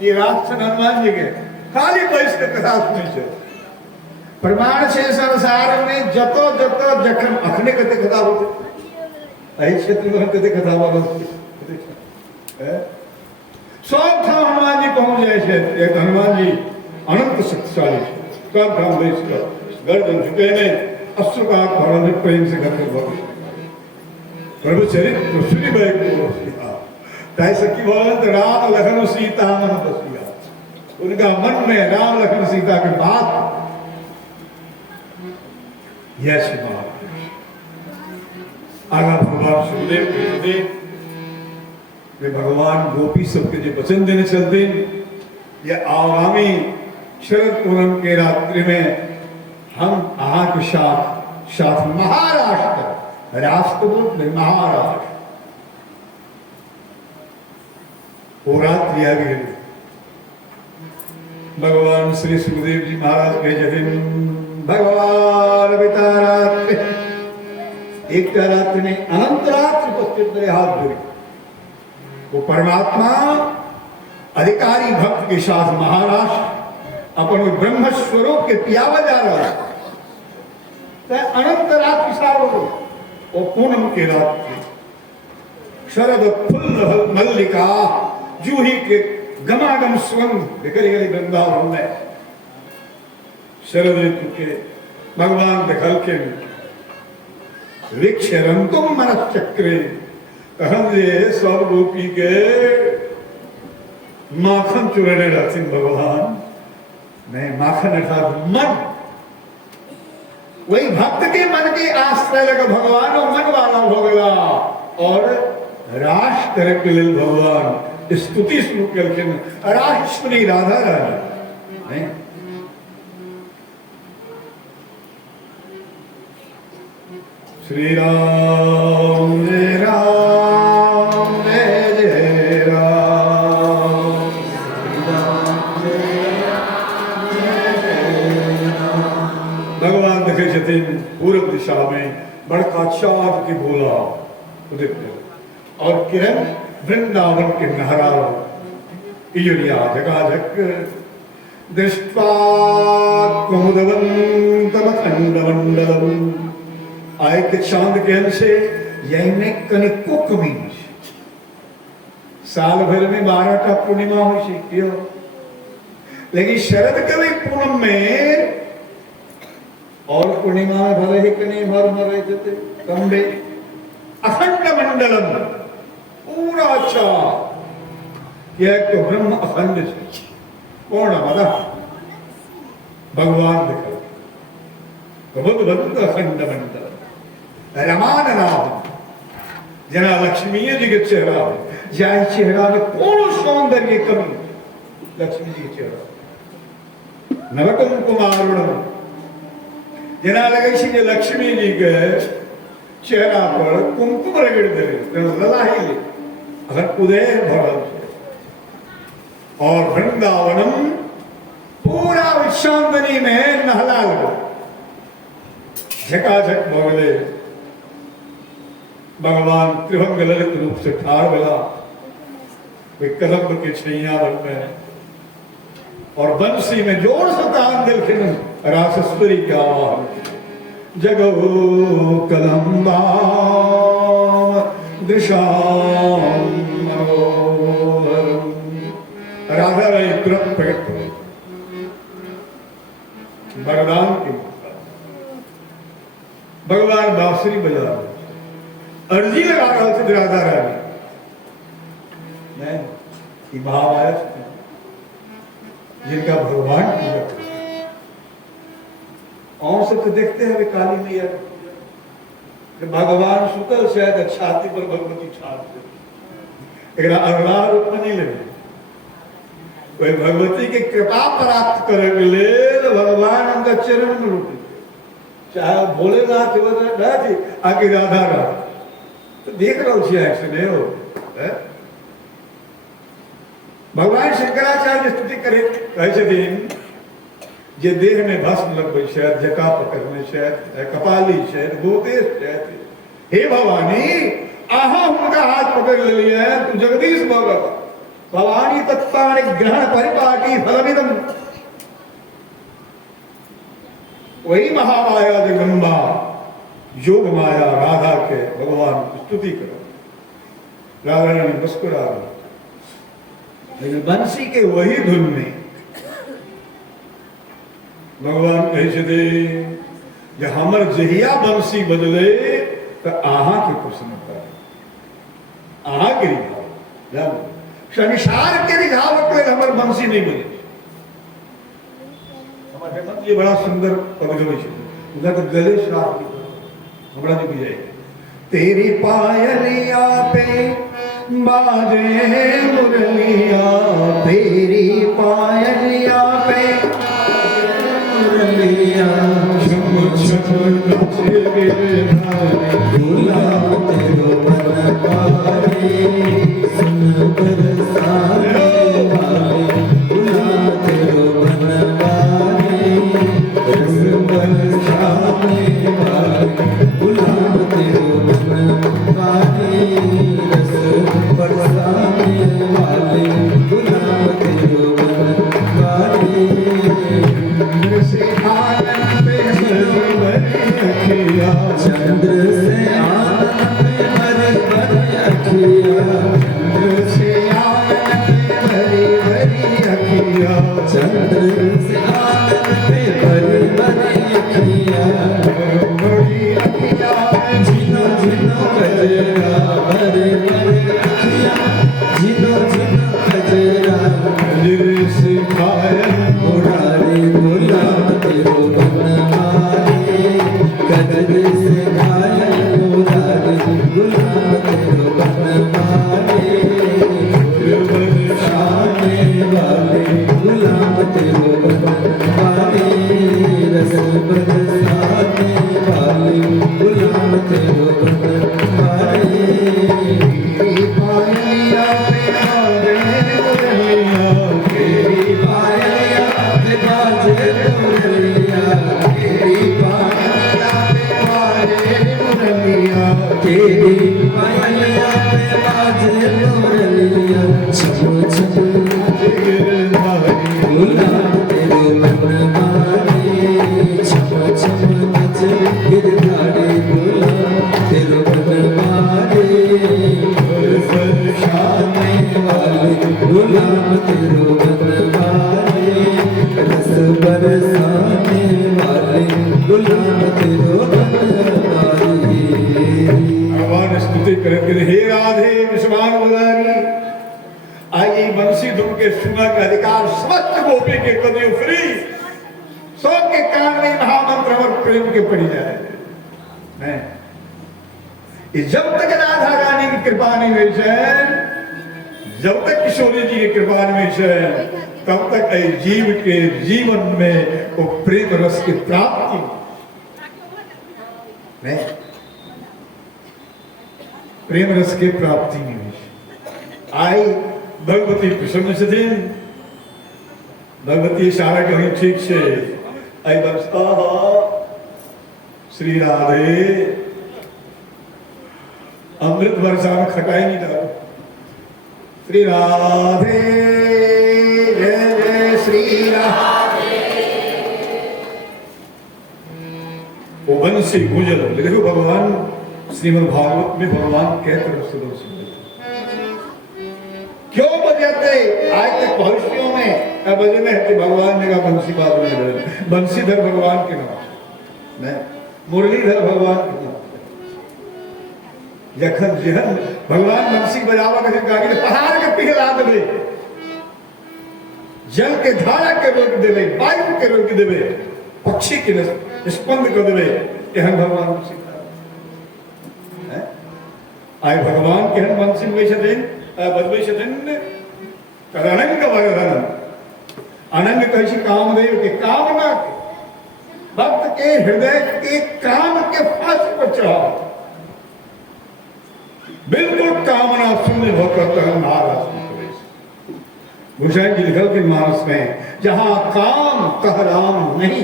ये राष्ट्र हनुमान जी के खाली पैस के कथा सुनी छे प्रमाण छे संसार में जतो जतो जखन अखने कते कथा होते एही क्षेत्र में कते कथा होते है सब ठाम हनुमान जी पहुंच जाए छे एक हनुमान जी अनंत शक्तिशाली छे कब ठाम देश का गर्दन झुके ने अश्रु का भरण प्रेम से घर के भर प्रभु चरित्र सुनि बैठ बोलो ताई सखी बोलत राम लखन सीता मन बसिया उनका मन में राम लखन सीता के बात यश आगा भगवान सुखदेव के वे भगवान गोपी सबके जो वचन देने चलते ये आगामी शरद पूनम के रात्रि में हम यहाँ के साथ महाराष्ट्र राष्ट्र में महाराष्ट्र वो रात्रि आ गई भगवान श्री सुखदेव जी महाराज के जन्म भगवान बितारात्रि एक रात्रि में अनंत रात्रि उपस्थित रहे हाथ जोड़े वो परमात्मा अधिकारी भक्त के साथ महाराष्ट्र अपन ब्रह्म स्वरूप के पियावा जा रहा है अनंत रात्रि सारो वो पूनम के रात्रि शरद फुल्ल मल्लिका जूही के गमागम स्वंग निकल गए वृंदावन में शरद ऋतु के भगवान दिखल के वृक्ष रंतुम मनश्चक्रे कहंगे सब गोपी के माखन चुरने रहते भगवान नहीं माखन अर्थात मन वही भक्त के मन के आश्रय लगा भगवान और मन वाला हो गया और राष्ट्र के लिए भगवान स्तुति शुरू करके राष्ट्रपति राधा रानी नहीं श्री राम जय राम जय जय राम भगवान देखे थे पूर्व दिशा में बड़का चाँद की भोला उदित और किरण वृंदावन के नहरा इजुरिया झकाझक दृष्ट्वा कुमुदवंतम खंडमंडलम आए के चांद के अंश यही में कनिको कमी साल भर में 12टा पूर्णिमा हुई क्यों लेकिन शरद कवि पूनम में और पूर्णिमा में भले ही कने भर मरे थे कम्बे अखंड मंडलम पूरा अच्छा यह तो ब्रह्म अखंड कौन बता भगवान दिखा बुद्ध अखंड मंडल रमान नाम जना लक्ष्मी जी के चेहरा जाए चेहरा में कौन सौंदर्य कमी लक्ष्मी जी के चेहरा नवकम कुमार जना लगे लक्ष्मी जी के चेहरा पर कुमकुम रगड़ दे ललाही अगर उदय भरल और वृंदावनम पूरा विश्वांतनी में नहला लगा झकाझक भगले भगवान त्रिभंग ललित रूप से ठाड़ बला वे कदम के छैया में और बंसी में जोर से तान दिल खिन रासस्वरी की आवाज जगो कदम्बा दिशाम राधा रानी तुरंत प्रकट हो वरदान की भगवान बांसुरी बजा अर्जी लगा रहा थे राधा रानी नहीं भाव आया जिनका भगवान पूजा करते और सब तो देखते हैं वे काली मैया भगवान शुक्ल शायद छाती पर भगवती छाती एक अगला रूप में नहीं लगे कोई भगवती की कृपा प्राप्त करने के लिए भगवान उनका चरण में लुटे चाहे भोलेनाथ थी आगे राधा राधा तो देख रहा हूँ नहीं हो भगवान शंकराचार्य स्तुति करे कैसे दिन जे देह में भस्म लग शायद जका पकड़ने शायद कपाली शायद गोदेश शायद हे भवानी आहा उनका हाथ पकड़ ले लिया है तू जगदीश बाबा भवानी तत्पाणि ग्रहण परिपाटी फलमिदम। वही महामाया जगदम्बा योग माया राधा के भगवान की स्तुति करो। राधा रानी मुस्कुरा रही, लेकिन बंसी के वही धुन में भगवान कहे थे जे हमर जहिया बंसी बजले तो आहा के प्रसन्नता आहा के रिझाव संसार के रिझाव के हमर बंसी नहीं बजे। हमारे हेमंत ये बड़ा सुंदर पद गवे छे, उनका तो गले श्राप हमरा नहीं बुझाए। तेरी पायलिया पे बाजे मुरलिया, तेरी पायलिया पे मुरलिया, झुम झुम नाचे गिरधारी, गुलाब तेरो मन पारे, सुन बरसाने वाले, गुलाब तेरो मन पारे, रस बरसाने वाले, गुलाब तेरो मन पारे, रस बरसाने वाले, गुलाब तेरो मन पारे। चंद्र से आनंद पे भरी भरी अखियाँ, चंद्र से आनंद पे भरी भरी अखियाँ, चंद्र से आनंद पे भरी भरी अखियाँ, चंद्र से आनंद पे भरी भरी अखियाँ, बड़ी अखियाँ झिनो झिनो कजरा, भरे भरे अखियाँ झिनो झिनो कजरा, कजरे से पायल मुरारी, गुलाब तेरो मन मारे, कजरे से घायल मुरारी, गुलाब तेरो मन मारे, बरसाने वाले, गुलाब तेरो मन मारे, रस बरसाने वाले, गुलाब तेरो मन मारे। तेरी पायलिया पे बाजे मुरलिया, तेरी पायलिया पे बाजे मुरलिया, तेरी पायलिया पे बाजे मुरलिया, तेरी पायलिया पे बाजे मुरलिया, छम छम गिरधारी, गुलाब तेरो मन मारे, छम छम नचे गिरधारी, गुलाब तेरो मन मारे, बरसाने वाले, गुलाब तेरो मन मारे, रस बरसाने वाले, गुलाब तेरो मन मारे। भगवान स्तुति करते हे राधे विश्वान उदारी, आइए बंसी धुन के सुना का अधिकार समस्त गोपी के कदे फ्री, सबके कान में महामंत्र और प्रेम के पड़ी जाए। नहीं, ये जब तक राधा रानी की कृपा नहीं हुई है, जब तक किशोरी जी की कृपा नहीं हुई है, तब तक जीव के जीवन में वो प्रेम रस की प्राप्ति नहीं, प्रेम रस की प्राप्ति नहीं हुई। आई भगवती प्रसन्न छथिन, भगवती सारा कहीं ठीक से आई बसता श्री राधे अमृत वर्षा में खटाई नहीं डालो। श्री राधे जय जय श्री राधे। वो बंसी गुजर देखो भगवान श्रीमद् भागवत में भगवान कहते रहे क्यों बजाते आज तक भविष्यों में बजे में है भगवान ने कहा बंसी बात बंसीधर भगवान के नाम नहीं, मुरलीधर भगवान के नाम। जखन जहन भगवान बंसी बजावा के गाड़ी पहाड़ के पिघला देवे, जल के धारा के रोक देवे, वायु के रोक देवे, पक्षी के स्पंद कर देवे, एहन भगवान बंसी आय भगवान केहन बंसी में छथिन बजबै छथिन अनंग वरदान। अनंग कहै छै कामदेव के कामना के भक्त के हृदय के काम के फांस पर चढ़ाओ, बिल्कुल कामना शून्य होकर महाराज गोसाई जी लिखल के मानस में जहां काम कह राम नहीं,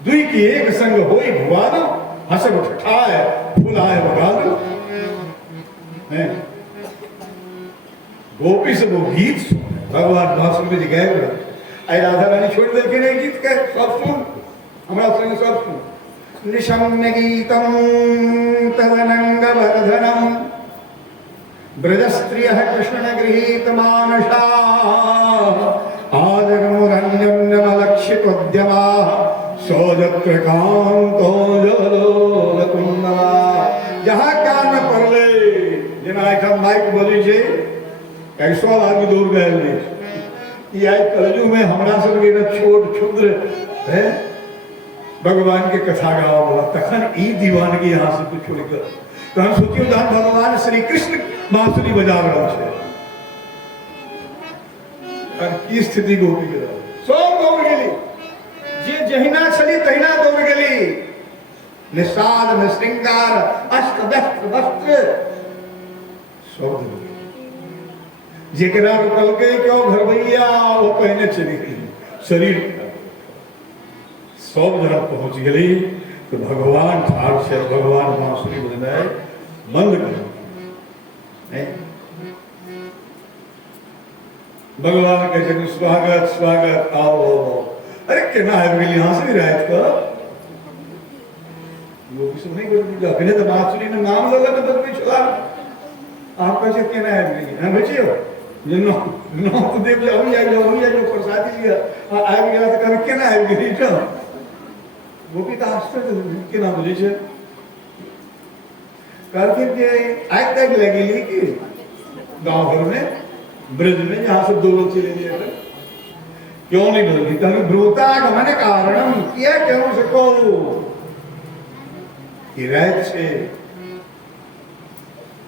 दुई की एक संग होई भुवानो, हंसब ठठाए फुलाए बगानो। गोपी से वो गीत सुने भगवान बांसुरी जी गए आई राधा रानी छोड़ दे के नहीं गीत के सब सुन हमारा संग सब सुन निशम्य गीतम तदनंग वर्धनम ब्रजस्त्रियः कृष्ण गृहीत मानसा आदरमुरन्यन्यमलक्षितोद्यमा सौजत्र कांतो जलोलकुंडला जहाँ कान में पड़ ले जेना आइटम माइक बोली छे कैसो आदमी दूर गए नहीं ये आई कलजू में हमरा सब के छोट क्षुद्र है भगवान के कथा गावा बोला तखन ई दीवानगी यहाँ से कुछ छोड़कर तो हम सोचियो दान भगवान श्री कृष्ण बांसुरी बजा रहा है और की स्थिति गोपी के सब दौड़ गेली जे जहिना छली तहिना दौड़ गेली निषाद में श्रृंगार अष्ट वस्त्र वस्त्र सब दौड़ गेली जेकरा रुकल के क्यों घर भैया वो पहने चली गई शरीर सब जरा पहुंच गई तो भगवान ठाड़ से भगवान बांसुरी बजाए बंद कर भगवान कहते हैं स्वागत स्वागत आओ अरे कहना है मेरे यहां से भी रायत का वो भी सुनने को अपने तो बांसुरी ने नाम लगा तो बस भी चला आप कैसे कहना है मेरे हां बचियो नो नो तो देव जाओ या प्रसाद लिया आ गया तो कर कहना है मेरी तो वो भी तो आश्चर्य के ना बोले छे करके के आज तक लगेली कि गांव भर में ब्रज में जहां से दो लोग चले गए थे क्यों नहीं बोलती तभी ब्रूता गमन कारणम किया क्यों सको कि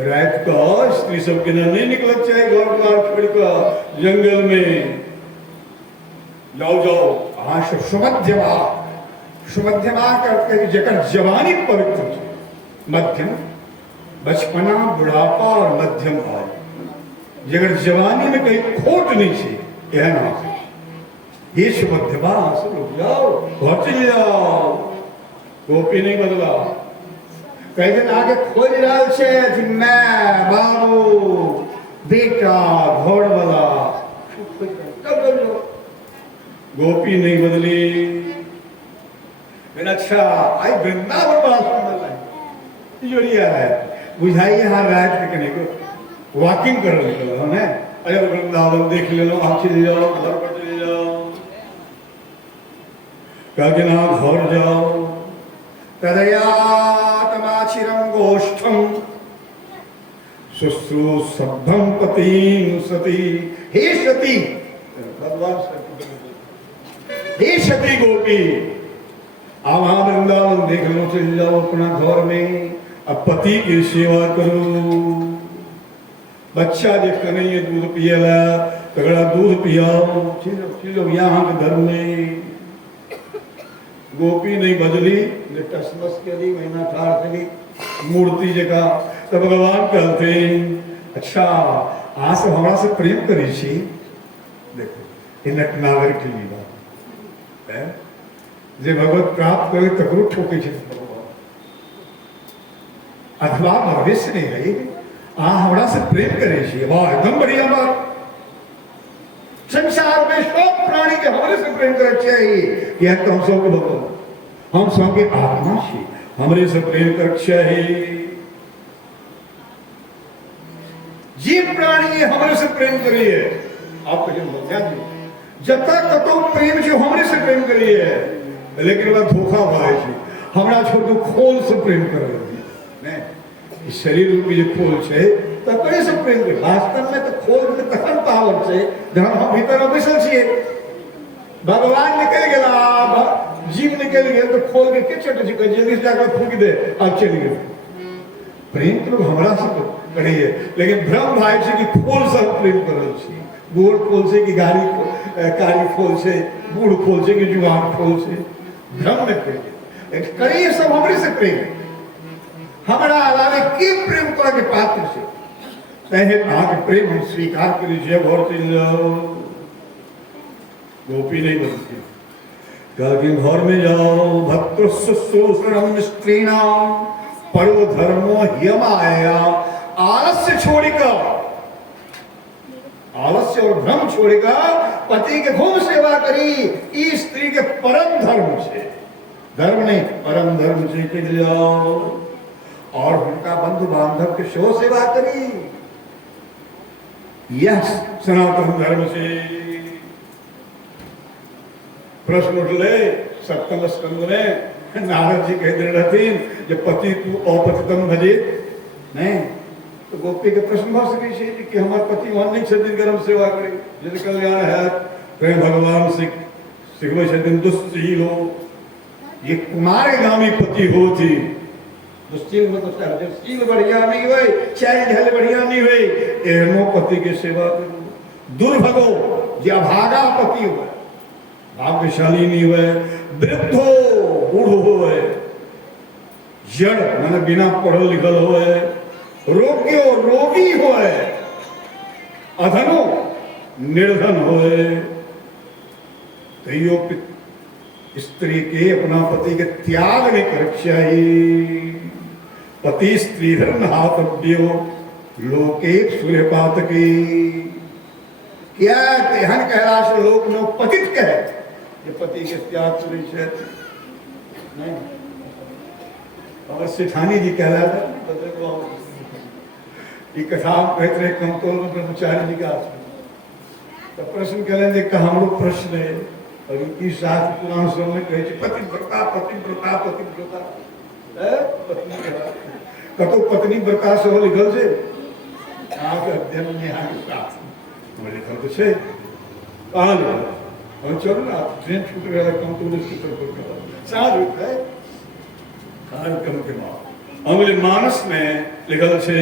रात का स्त्री सब के नहीं निकल चाहे घर द्वार छोड़कर जंगल में जाओ हाँ सुमध्यमा करते जगह जवानी पवित्र मध्यम बचपना बुढ़ापा और मध्यम आयु जगह जवानी में कहीं खोट नहीं थी यह ना ये सुमध्यमा से रुक जाओ घर चले जाओ गोपी नहीं बदला कई दिन आगे खोज रहा है मैं बाबू बेटा घोड़ वाला गोपी नहीं बदली अच्छा आई वृंदावन बड़ा सुंदर है जोड़िया है बुझाई यहाँ रात करने को वॉकिंग कर रहे हैं अरे वृंदावन देख ले लो आप चले जाओ घर पर चले जाओ क्या ना घर जाओ तदयातमाचिरं गोष्ठम शुश्रूषभ्यं पतिं सती हे सती भगवान हे सती गोपी आप वहां वृंदावन देख लो चले जाओ अपना घर में अब पति की सेवा करो बच्चा देखकर नहीं है दूध पिएला तगड़ा दूध पियाओ चलो यहाँ के धर्म में गोपी नहीं बदली टसमस के लिए महीना ठाड़ चली मूर्ति जगह तो भगवान कहते अच्छा आज से हमारा से प्रेम करी छी देखो इन नागर की लीला है जे भगवत प्राप्त करे तकरो ठोके छे अथवा भविष्य नहीं है आ हमरा से प्रेम करे छी वाह एकदम बढ़िया बात संसार में सब प्राणी के हमारे से प्रेम करे चाहिए यह तो हम सब के भगवान हम सब के आत्मा छी हमरे से प्रेम कर चाहिए जीव प्राणी हमारे से प्रेम करिए आप ध्यान दो जब तक कतो प्रेम जो हमरे से प्रेम करिए लेकिन वह धोखा भाई छी हमरा छोड़ के खोल से प्रेम कर रही नहीं इस शरीर रूपी जो खोल छे तो करे से प्रेम कर वास्तव में तो खोल में तखन पावर छे जहां हम भीतर बैसल छिए भगवान निकल गेला जीव निकल गया तो खोल के के छोटे छोटे जल्दी से जाकर फूंक दे अब चली गई प्रेम तो हमरा से करिए लेकिन भ्रम भाई छे कि खोल से प्रेम कर रही छी गोड़ खोल से कि गाड़ी कारी खोल से बूढ़ खोल से कि जुगाड़ खोल से भ्रम में करिए करिए सब हमरे से प्रेम हमारा अलावे की प्रेम कर के पात्र से कहे आके प्रेम हम स्वीकार कर लीजिए घर चल जाओ गोपी नहीं बनती कभी घर में जाओ भक्त शुश्रूषणम स्त्रीणाम पर्व धर्मो ह्यमाया आलस्य छोड़कर आलस्य और भ्रम छोड़ेगा, पति के खूब सेवा करी, इस स्त्री के परम धर्म से, धर्म नहीं परम धर्म से चल जाओ, और उनका बंधु बांधव के शो सेवा करी, यह सनातन धर्म से। प्रश्न उठले सप्तम स्कंद में, नारद जी कह दे रहे जब पति तू अपतितम भजे नहीं, तो गोपी के प्रश्न भर सके छे कि हमारे पति वहां नहीं छथिन गरम सेवा करे, यदि कल्याण है तो भगवान सिखवे छथिन दुस्सील हो, ये कुमारगामी पति हो थी। दुस्सील मतलब जब सील बढ़िया नहीं हुए, चाहे ढल बढ़िया नहीं हुए, एहनो पति के सेवा करो। दुर्भगो जे अभागा पति हुए, भाग्यशाली नहीं हुए, वृद्धो बूढ़ हुए, जड़ मैंने बिना पढ़ल लिखल हुए, रोग्यो रोगी होए, अधनो निर्धन होए, तैयो स्त्री के अपना पति के त्याग नहीं कर चाहिए। पति स्त्री धर्म हाथव्यो लोके सूर्यपात की, क्या तेहन कहलाश लोक नो पतित कहे, ये पति के त्याग सूर्य नहीं। और सिठानी जी कह रहा था ये कथा कहते रहे कमतौल में ब्रह्मचारी जी का, तो प्रश्न करेंगे कि हम लोग प्रश्न है, और इनकी शास्त्र पुराण सब में कहे पतिव्रता पतिव्रता पतिव्रता, कतो पत्नी व्रता से हो लिखल से अध्ययन में यहाँ के साथ लिखल तो छे, कहाँ लिखल और चलो ना ट्रेन छूट गया कमतौल साथ है कार्यक्रम के बाद अगले मानस में लिखल छे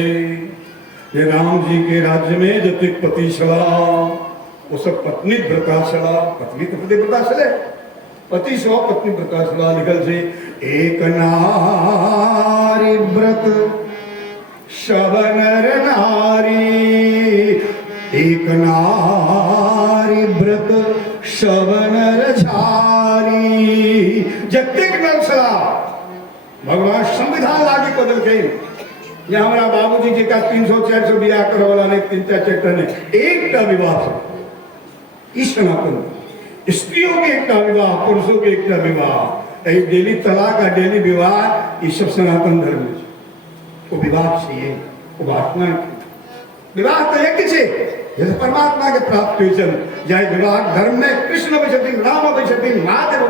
ये राम जी के राज्य में जतिक पति चला वो सब पत्नी व्रता चला, पत्नी तो पति व्रता चले, पति सो पत्नी व्रता चला। लिखल से एक नारी व्रत सब नर नारी, एक नारी व्रत सब नर झारी, जतिक नर चला भगवान संविधान लागे बदल गए। या हमारा बाबूजी जी का 300-400 विवाह कर वाला नहीं, 3-4 ने एक का विवाह इस सनातन स्त्रियों के एक का विवाह, पुरुषों के एक का विवाह, डेली तलाक का डेली विवाह, ये सब सनातन धर्म को विवाह चाहिए, उपासना विवाह तो एक ही जैसे परमात्मा के प्राप्त हुई चल जाए विवाह धर्म में कृष्ण भी राम भी महादेव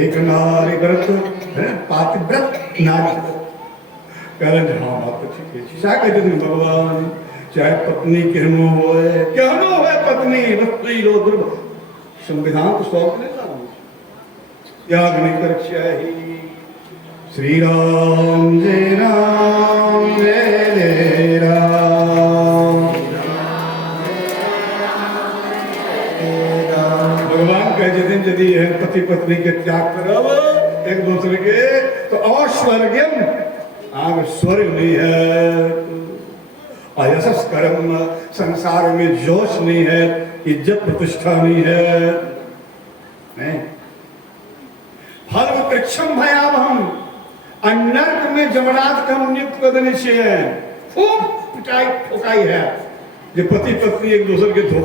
एक नारी व्रत पातिव्रत नारी कारण हाँ बात तो ठीक है। क्या कहते थे भगवान चाहे पत्नी कहनो होए पत्नी रत्नी लो दुर्भ, संविधान तो सौ नहीं था, त्याग नहीं कर चाहिए। श्री राम जय राम जय जय राम, भगवान कहते थे यदि पति पत्नी के त्याग करब एक दूसरे के तो अस्वर्गम आग स्वर्ग नहीं है, अयशस कर्म संसार में जोश नहीं है, इज्जत प्रतिष्ठा नहीं है, नहीं फल वृक्षम भयाव हम अनर्क में जमराज का नियुक्त कर देने से खूब पिटाई ठोकाई है, जो पति पत्नी एक दूसरे के